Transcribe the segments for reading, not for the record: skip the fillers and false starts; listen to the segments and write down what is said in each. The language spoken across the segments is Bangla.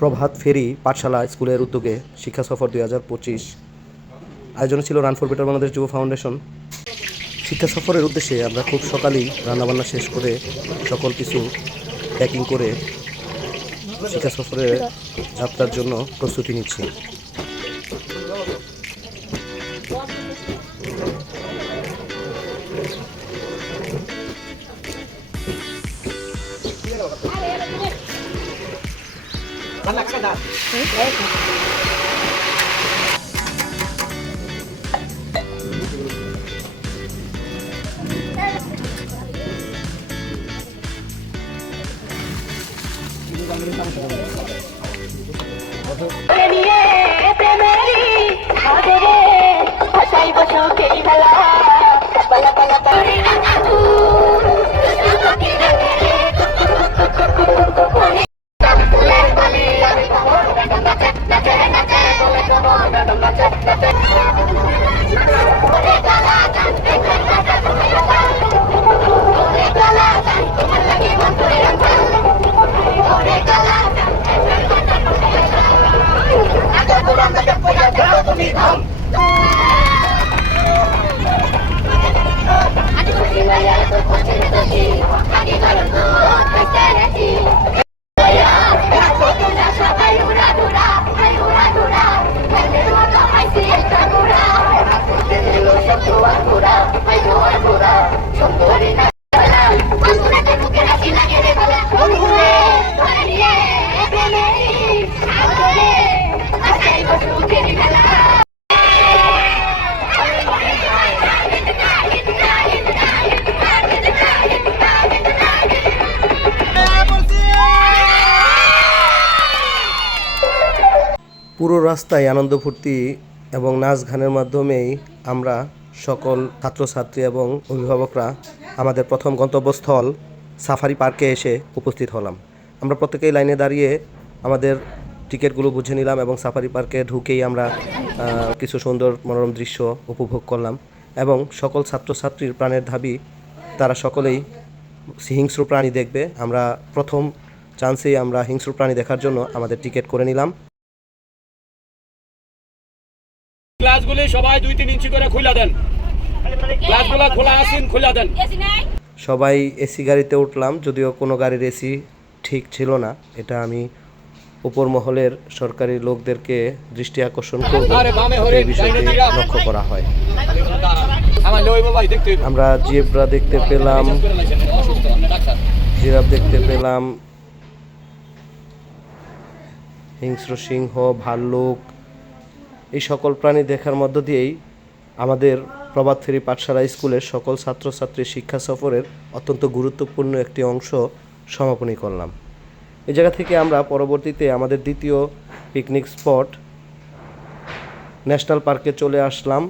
প্রভাত ফেরি পাঠশালা স্কুলের উদ্যোগে শিক্ষা সফর 2025 আয়োজন ছিল রান ফর বেটার বাংলাদেশ যুব ফাউন্ডেশন। শিক্ষা সফরের উদ্দেশ্যে আমরা খুব সকালেই রান্নাবান্না শেষ করে সকল কিছু প্যাকিং করে শিক্ষা সফরে যাত্রার জন্য প্রস্তুতি নিচ্ছি। পুরো রাস্তায় আনন্দ ফুর্তি এবং নাচ গানের মাধ্যমেই আমরা সকল ছাত্রছাত্রী এবং অভিভাবকরা আমাদের প্রথম গন্তব্যস্থল সাফারি পার্কে এসে উপস্থিত হলাম। আমরা প্রত্যেকেই লাইনে দাঁড়িয়ে আমাদের টিকিটগুলো বুঝে নিলাম এবং সাফারি পার্কে ঢুকেই আমরা কিছু সুন্দর মনোরম দৃশ্য উপভোগ করলাম এবং সকল ছাত্রছাত্রীর প্রাণের দাবি তারা সকলেই হিংস্র প্রাণী দেখবে। আমরা প্রথম চান্সেই আমরা হিংস্র প্রাণী দেখার জন্য আমাদের টিকিট করে নিলাম। গ্লাসগুলি সবাই 2-3 ইঞ্চি করে খুলে দেন। গ্লাসগুলো খোলা আছেন, খুলে দেন। সবাই এসি গাড়িতে উঠলাম, যদিও কোনো গাড়ির এসি ঠিক ছিল না। এটা আমি উপর মহলের সরকারি লোকদেরকে দৃষ্টি আকর্ষণ করব, এই বিষয়টি লক্ষ্য করা হয়। আমরা জিব্রা দেখতে পেলাম, জিরাফ দেখতে পেলাম, হিংস্র সিংহ, ভাল্লুক, এই সকল প্রাণী দেখার মধ্য দিয়েই আমাদের প্রভাত ফেরি পাঠশালা স্কুলের সকল ছাত্রছাত্রীর শিক্ষা সফরের অত্যন্ত গুরুত্বপূর্ণ একটি অংশ সমাপনী করলাম। এই জায়গা থেকে আমরা পরবর্তীতে আমাদের দ্বিতীয় পিকনিক স্পট ন্যাশনাল পার্কে চলে আসলাম।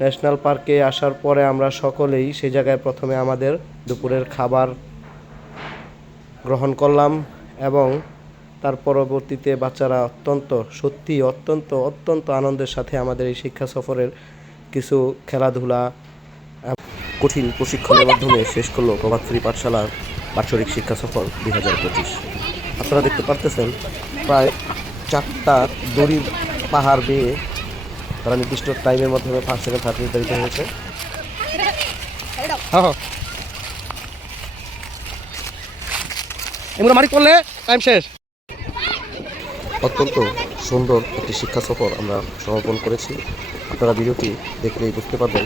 ন্যাশনাল পার্কে আসার পরে আমরা সকলেই সেই জায়গায় প্রথমে আমাদের দুপুরের খাবার গ্রহণ করলাম এবং তার পরবর্তীতে বাচ্চারা অত্যন্ত আনন্দের সাথে আমাদের এই শিক্ষা সফরের কিছু খেলাধুলা কঠিন প্রশিক্ষণের মাধ্যমে শেষ করলো প্রভাত ফেরি পাঠশালার বাৎসরিক শিক্ষা সফর 2025। আপনারা দেখতে পারতেছেন প্রায় 4টা দড়ির পাহাড় বেয়ে তারা নির্দিষ্ট টাইমের মাধ্যমে ফার্স্ট সেকেন্ড থার্ড নির্ধারিত হয়েছে। এগুলো মারি করলে টাইম শেষ। অত্যন্ত সুন্দর একটি শিক্ষা সফর আমরা সমাপন করেছি। আপনারা ভিডিওটি দেখলেই বুঝতে পারবেন।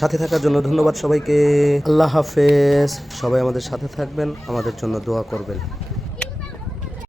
সাথে থাকার জন্য ধন্যবাদ সবাইকে। আল্লাহ হাফেজ। সবাই আমাদের সাথে থাকবেন, আমাদের জন্য দোয়া করবেন।